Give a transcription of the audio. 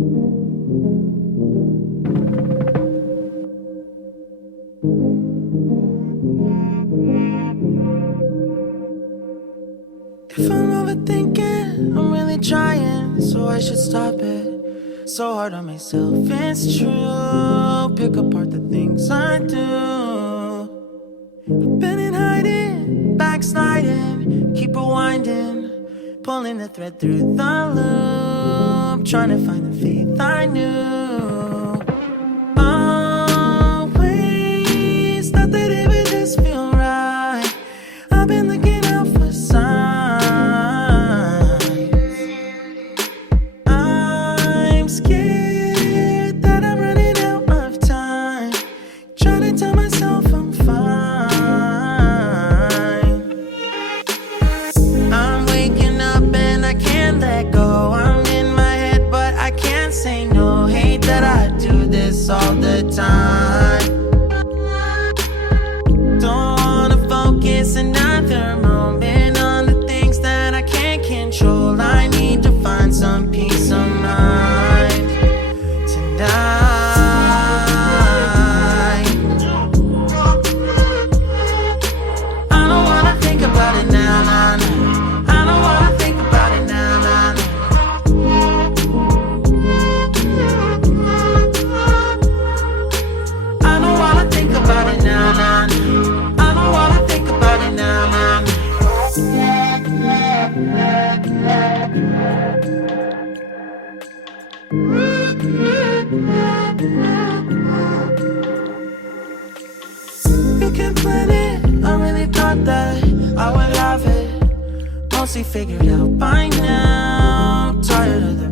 If I'm overthinking, I'm really trying, so I should stop it. So hard on myself, it's true. Pick apart the things I do. I've been in hiding, backsliding, keep rewinding, pulling the thread through the loop, trying to find the faith I knew. Always thought that it would just feel right. I've been looking out for signs. I'm scared that I'm running out of time, trying to tell myself I'm fine. I'm waking up and I can't let go. I'm in my head but I can't say no. Hate that I do this all the time. Don't wanna focus another moment on the things that I can't control. I need to find some peace of mind tonight. I don't wanna think about it now, nah, nah. I don't wanna think about it now, nah, nah. I don't wanna think about it now, nah, nah. I don't wanna think about it now, nah, nah. You can plan it, I really thought that I would have it mostly figured out by now. Tired of the